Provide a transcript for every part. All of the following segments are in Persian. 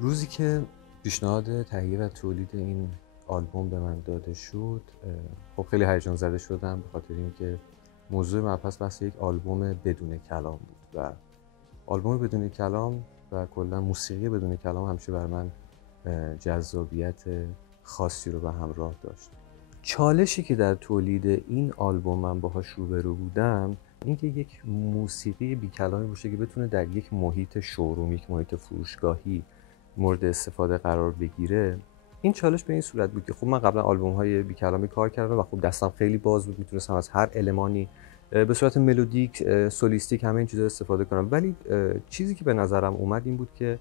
روزی که پیشنهاد تهیه و تولید این آلبوم به من داده شد، خب خیلی هیجان زده شدم، به خاطر اینکه موضوع مبحث بحث یک آلبوم بدون کلام بود و آلبوم بدون کلام و کلا موسیقی بدون کلام همیشه بر من جذابیت خاصی رو به همراه داشت. چالشی که در تولید این آلبوم من باهاش روبرو بودم اینکه یک موسیقی بی کلامی باشه که بتونه در یک محیط شوروم، یک محیط فروشگاهی مورد استفاده قرار بگیره. این چالش به این صورت بود که خب من قبلا آلبوم‌های بی کلامی کار کردم و خب دستم خیلی باز بود، میتونستم از هر المانی به صورت ملودیک، سولیستیک همه این چیزا استفاده کنم، ولی چیزی که به نظرم اومد این بود که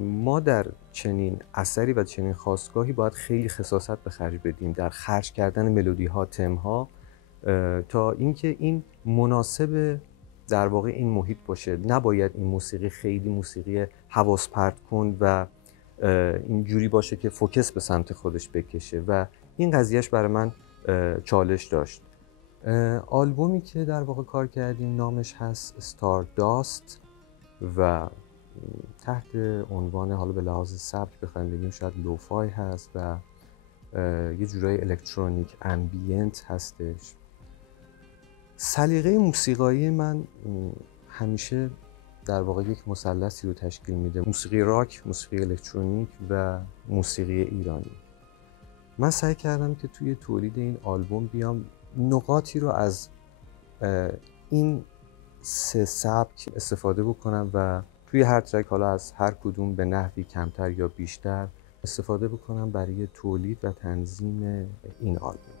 ما در چنین اثری و چنین خاستگاهی باید خیلی خصاصت به خرج بدیم در خرج کردن ملودی‌ها، تم‌ها، تا اینکه این مناسب در واقع این محیط باشه. نباید این موسیقی خیلی موسیقی حواس پرت کن و اینجوری باشه که فوکس به سمت خودش بکشه و این قضیهش برای من چالش داشت. آلبومی که در واقع کار کردیم نامش هست استارداست و تحت عنوان، حالا به لحاظ سبک بخوایم بگیم شاید لوفای هست و یه جورای الکترونیک امبینت هستش. سلیقه موسیقایی من همیشه در واقع یک مثلثی رو تشکیل میده: موسیقی راک، موسیقی الکترونیک و موسیقی ایرانی. من سعی کردم که توی تولید این آلبوم بیام نقاطی رو از این سه سبک استفاده بکنم و توی هر ترک، حالا از هر کدوم به نحوی کمتر یا بیشتر، استفاده بکنم برای تولید و تنظیم این آلبوم.